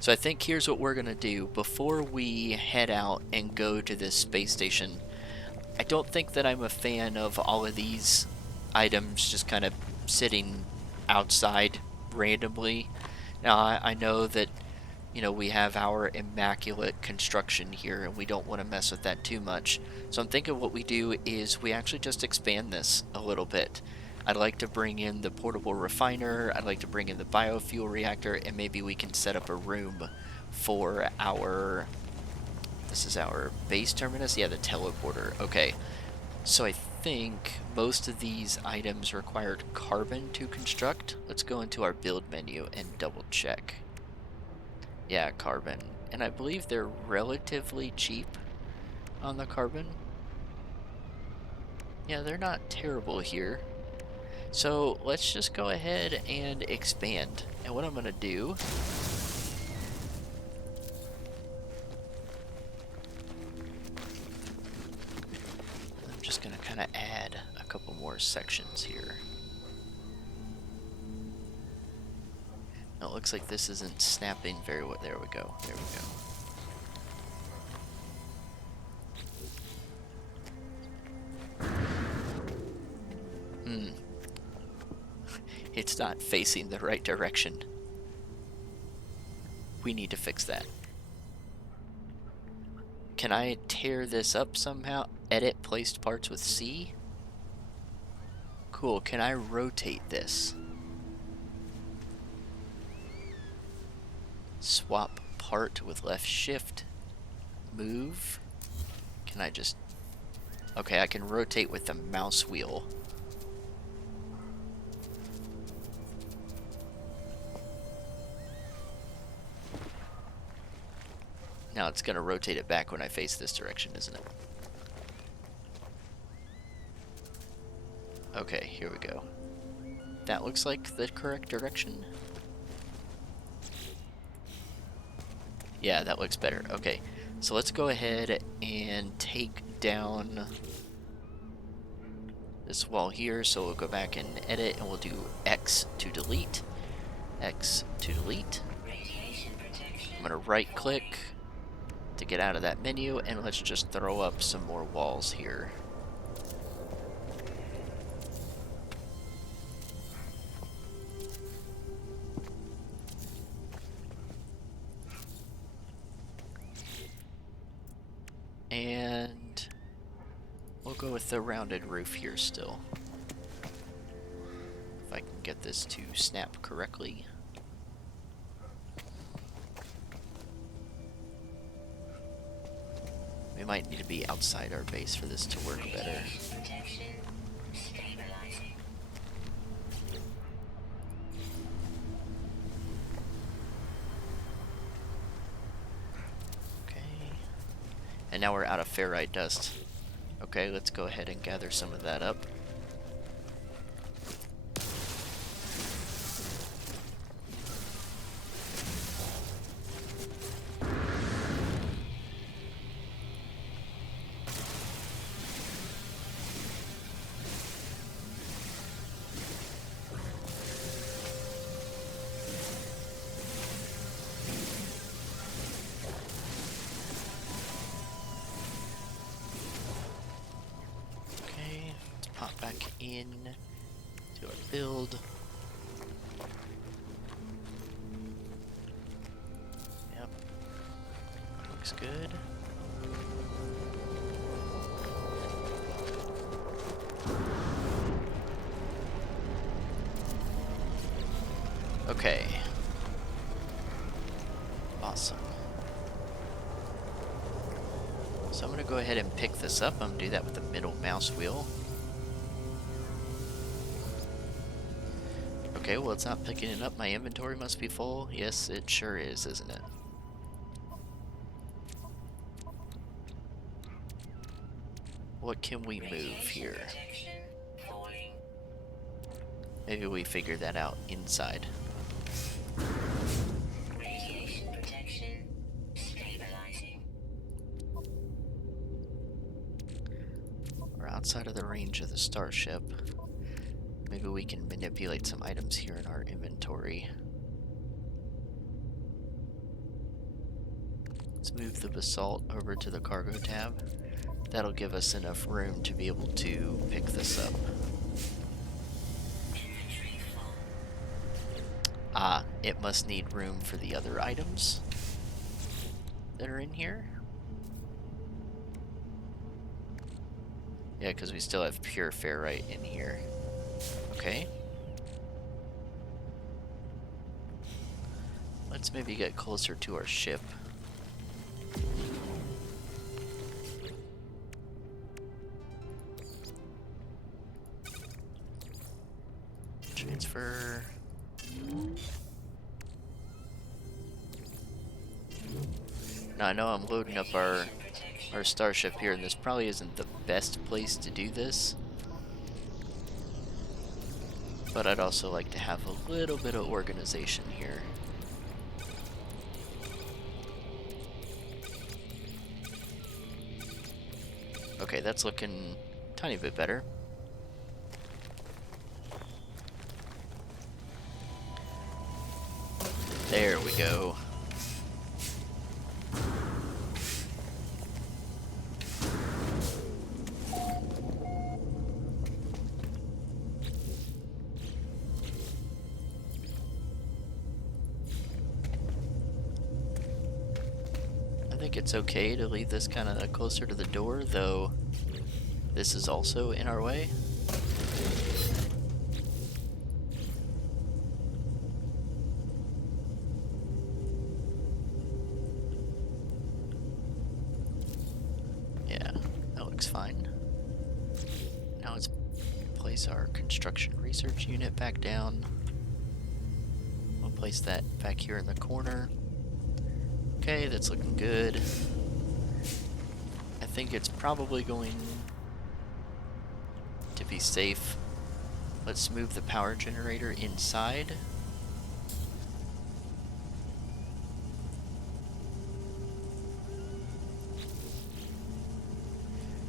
So I think here's what we're gonna do before we head out and go to this space station. I don't think that I'm a fan of all of these items just kind of sitting outside randomly. Now, I know that, we have our immaculate construction here and we don't want to mess with that too much. So I'm thinking what we do is we actually just expand this a little bit. I'd like to bring in the portable refiner, I'd like to bring in the biofuel reactor, and maybe we can set up a room for our, this is our base terminus? Yeah, the teleporter. Okay, so I think most of these items required carbon to construct. Let's go into our build menu and double check. Yeah, carbon. And I believe they're relatively cheap on the carbon. Yeah, they're not terrible here. So let's just go ahead and expand. And what I'm going to do, I'm just going to kind of add a couple more sections here. Now, it looks like this isn't snapping very well. There we go. There we go. It's not facing the right direction. We need to fix that. Can I tear this up somehow? Edit placed parts with C? Cool, can I rotate this? Swap part with left shift. Move. Can I just... Okay, I can rotate with the mouse wheel. Now it's going to rotate it back when I face this direction, isn't it? Okay, here we go. That looks like the correct direction. Yeah, that looks better. Okay, so let's go ahead and take down this wall here. So we'll go back and edit, and we'll do X to delete. X to delete. I'm going to right click to get out of that menu, and let's just throw up some more walls here. And we'll go with the rounded roof here still. If I can get this to snap correctly. We might need to be outside our base for this to work better. Okay. And now we're out of ferrite dust. Okay, let's go ahead and gather some of that up. Back in to our build. Yep, looks good. Okay, awesome. So I'm gonna go ahead and pick this up. I'm gonna do that with the middle mouse wheel. Okay, well, it's not picking it up. My inventory must be full. Yes, it sure is, isn't it? What can we move here? Maybe we figure that out inside. We're outside of the range of the starship. Maybe we can manipulate some items here in our inventory. Let's move the basalt over to the cargo tab. That'll give us enough room to be able to pick this up. Ah, it must need room for the other items that are in here. Yeah, because we still have pure ferrite in here. Okay. Let's maybe get closer to our ship. Transfer. Now I know I'm loading up our starship here, and this probably isn't the best place to do this. But I'd also like to have a little bit of organization here. Okay, that's looking a tiny bit better. There we go. I think it's okay to leave this kind of closer to the door, though this is also in our way. Yeah, that looks fine. Now let's place our construction research unit back down. We'll place that back here in the corner. Okay, that's looking good. I think it's probably going to be safe. Let's move the power generator inside.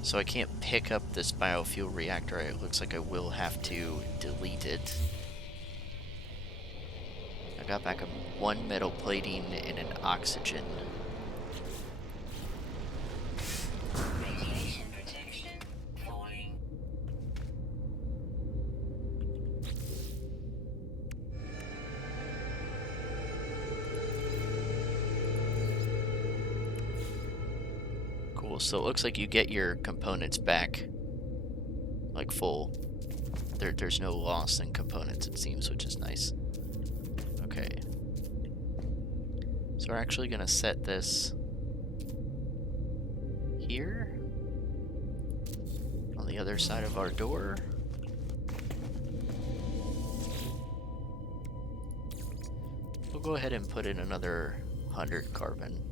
So I can't pick up this biofuel reactor. It looks like I will have to delete it. I got back one metal plating and an oxygen. Radiation protection falling. Cool, so it looks like you get your components back, like full. There's no loss in components, it seems, which is nice. Okay. So we're actually gonna set this here on the other side of our door. We'll go ahead and put in another 100 carbon.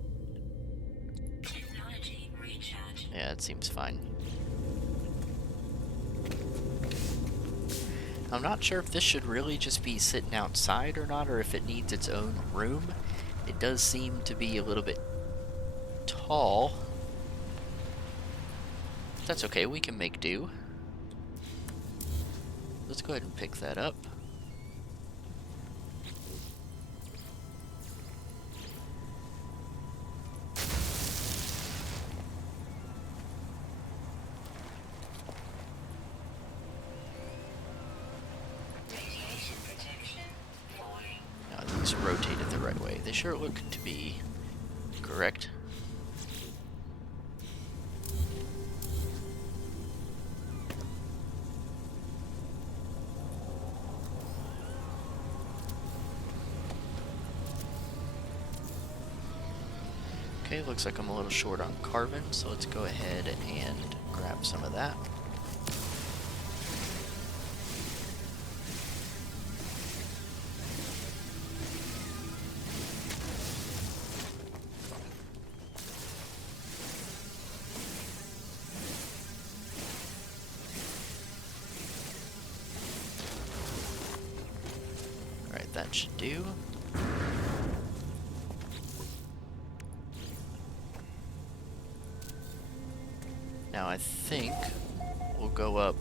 Technology recharge. Yeah, it seems fine. I'm not sure if this should really just be sitting outside or not, or if it needs its own room. It does seem to be a little bit tall. That's okay, we can make do. Let's go ahead and pick that up. Radiation protection falling. Now these rotated the right way. They sure look to be correct. Okay, looks like I'm a little short on carbon, so let's go ahead and grab some of that. Alright, that should do. Now I think we'll go up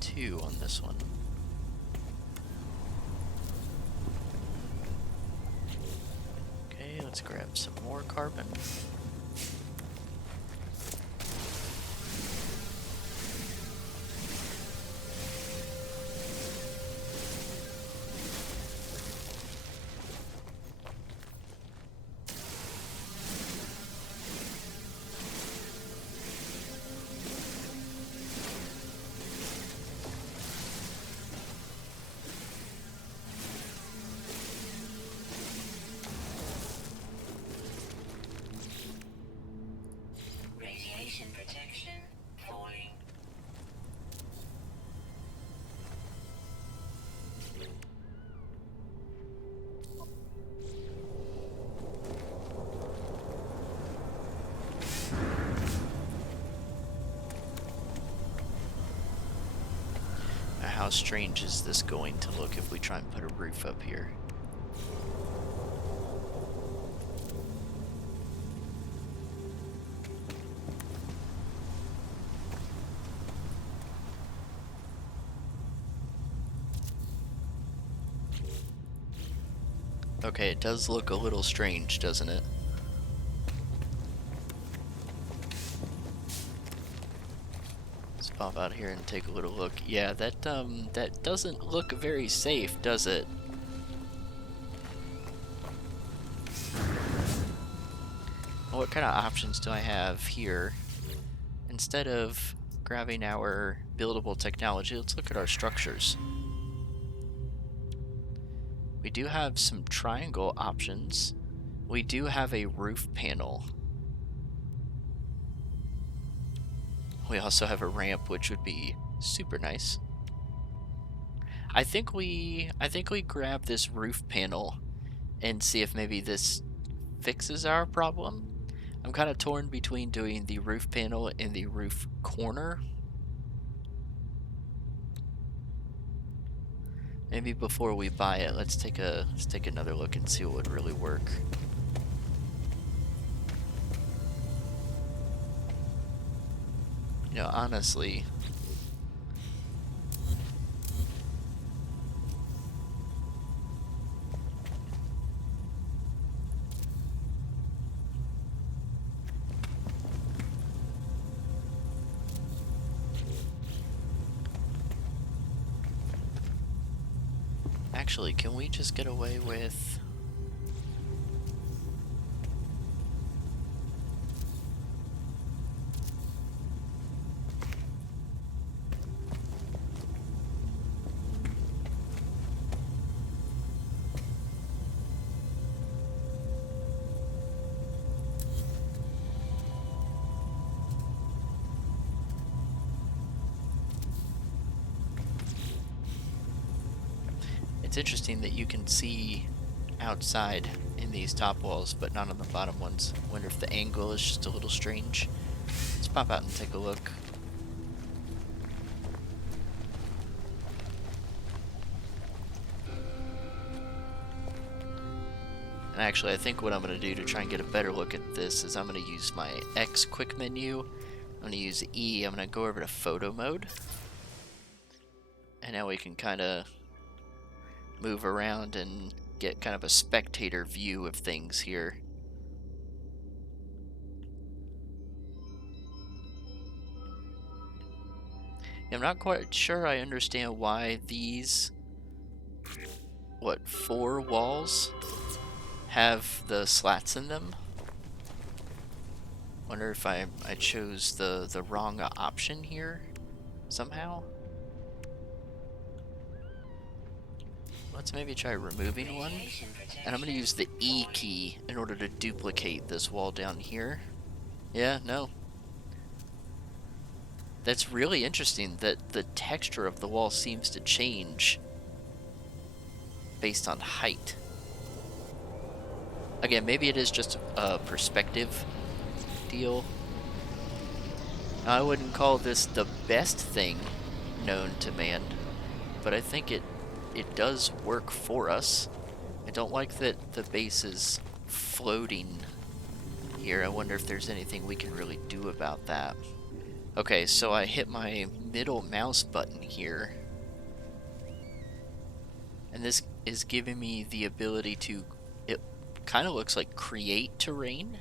two on this one. let's grab some more carbon. Radiation protection falling. Now, how strange is this going to look if we try and put a roof up here? Okay, it does look a little strange, doesn't it? Let's pop out here and take a little look. Yeah, that doesn't look very safe, does it? What kind of options do I have here? Instead of grabbing our buildable technology, let's look at our structures. We do have some triangle options. We do have a roof panel. We also have a ramp, which would be super nice. I think we grab this roof panel and see if maybe this fixes our problem. I'm kind of torn between doing the roof panel and the roof corner. Maybe before we buy it, let's take another look and see what would really work. You know, honestly, actually, can we just get away with... It's interesting that you can see outside in these top walls, but not on the bottom ones. Wonder if the angle is just a little strange. Let's pop out and take a look. And actually, I think what I'm going to do to try and get a better look at this is I'm going to use my X quick menu. I'm going to use E. I'm going to go over to photo mode. And now we can kind of move around and get kind of a spectator view of things here. I'm not quite sure I understand why these, what, 4 walls have the slats in them. Wonder if I chose the wrong option here somehow. Let's maybe try removing one. And I'm going to use the E key in order to duplicate this wall down here. Yeah, no. That's really interesting that the texture of the wall seems to change based on height. Again, maybe it is just a perspective deal. I wouldn't call this the best thing known to man, but I think it does work for us. I don't like that the base is floating here. I wonder if there's anything we can really do about that. Okay, so I hit my middle mouse button here, and this is giving me the ability to kind of looks like create terrain.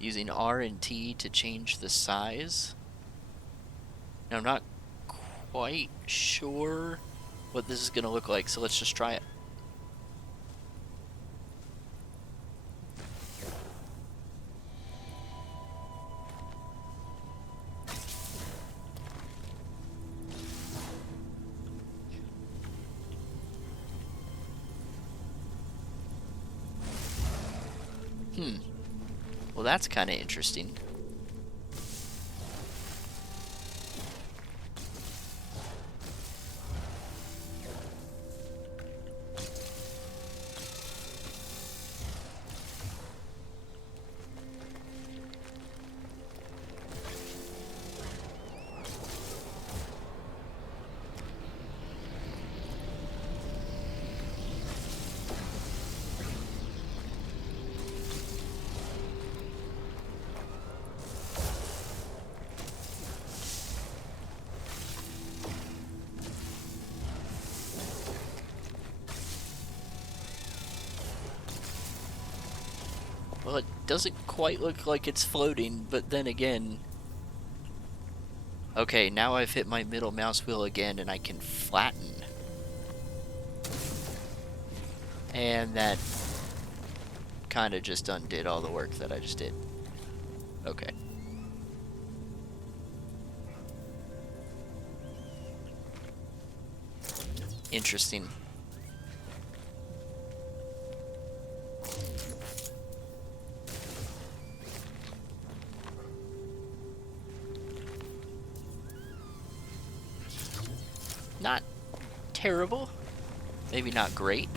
Using R and T to change the size. Now, I'm not quite sure what this is going to look like, so let's just try it. Well, that's kind of interesting. Well, it doesn't quite look like it's floating, but then again... Okay, now I've hit my middle mouse wheel again and I can flatten. And that kind of just undid all the work that I just did. Okay. Interesting. Not terrible. Maybe not great.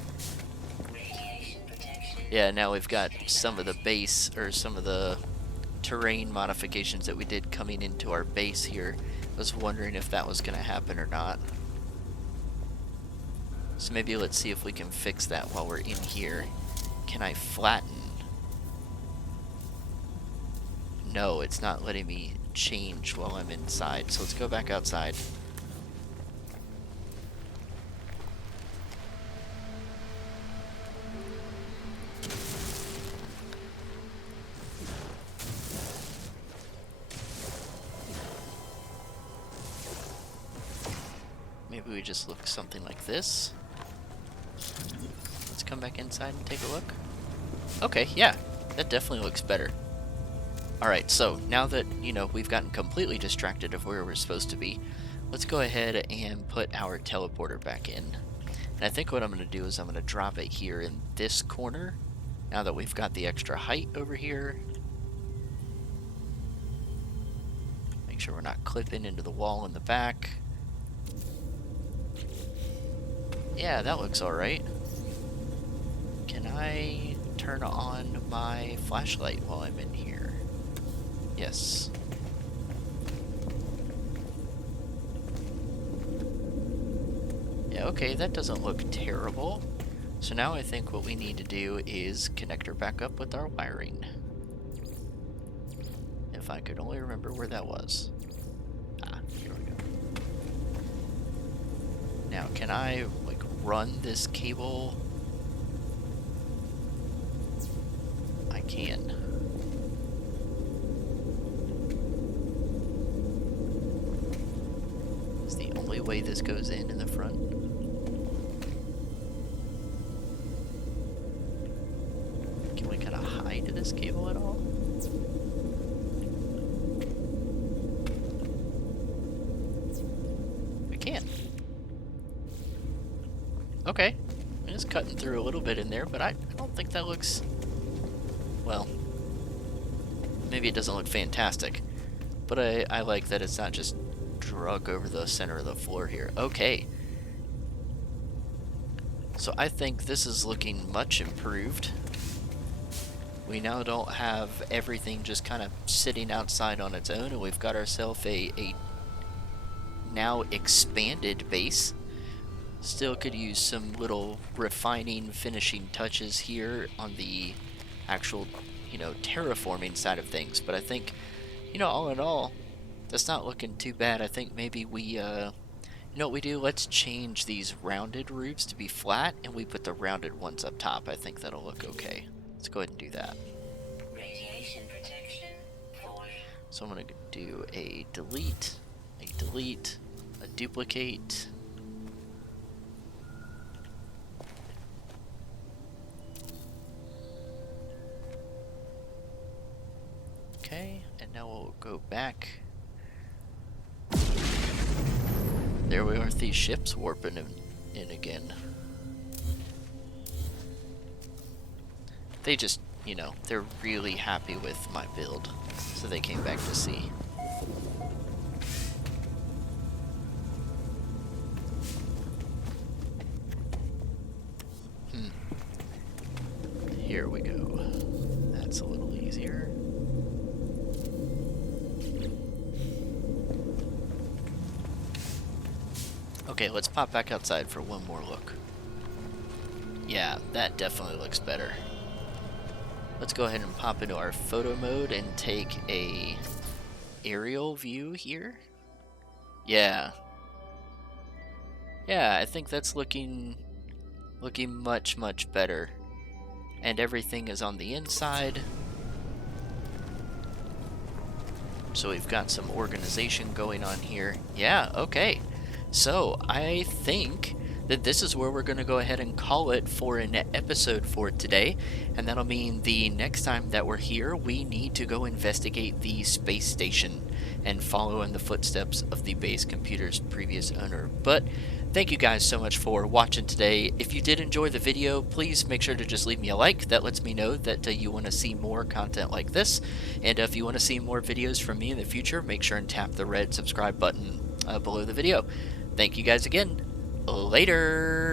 Yeah, now we've got some of the base, or some of the terrain modifications that we did coming into our base here. I was wondering if that was going to happen or not. So maybe let's see if we can fix that while we're in here. Can I flatten? No, it's not letting me change while I'm inside. So let's go back outside. Maybe we just look something like this. Let's come back inside and take a look. Okay, yeah, that definitely looks better. Alright, so now that, you know, we've gotten completely distracted of where we're supposed to be, let's go ahead and put our teleporter back in. And I think what I'm going to do is I'm going to drop it here in this corner, now that we've got the extra height over here. Make sure we're not clipping into the wall in the back. Yeah, that looks alright. Can I turn on my flashlight while I'm in here? Yes. Yeah, okay, that doesn't look terrible. So now I think what we need to do is connect her back up with our wiring. If I could only remember where that was. Ah, here we go. Now, can I, like, run this cable? I can. It's the only way this goes in the front. Can we kind of hide this cable at all? We can. Okay. It's cutting through a little bit in there, but I don't think that looks... Well, maybe it doesn't look fantastic, but I like that it's not just drug over the center of the floor here. Okay. So I think this is looking much improved. We now don't have everything just kind of sitting outside on its own, and we've got ourselves a now expanded base. Still could use some little refining, finishing touches here on the actual, you know, terraforming side of things. But I think, you know, all in all, that's not looking too bad. I think maybe we You know what we do? Let's change these rounded roofs to be flat, and we put the rounded ones up top. I think that'll look okay. Let's go ahead and do that. Radiation protection falling. So I'm going to do a delete, a duplicate. Okay, and now we'll go back. There we are, these ships warping in again. They just, you know, they're really happy with my build, so they came back to see. Here we go. That's a little easier. Okay, let's pop back outside for one more look. Yeah, that definitely looks better. Let's go ahead and pop into our photo mode and take a aerial view here. Yeah. Yeah, I think that's looking much, much better. And everything is on the inside. So we've got some organization going on here. Yeah, okay. So I think that this is where we're going to go ahead and call it for an episode for today. And that'll mean the next time that we're here, we need to go investigate the space station and follow in the footsteps of the base computer's previous owner. But thank you guys so much for watching today. If you did enjoy the video, please make sure to just leave me a like. That lets me know that you want to see more content like this. And if you want to see more videos from me in the future, make sure and tap the red subscribe button below the video. Thank you guys again. Later.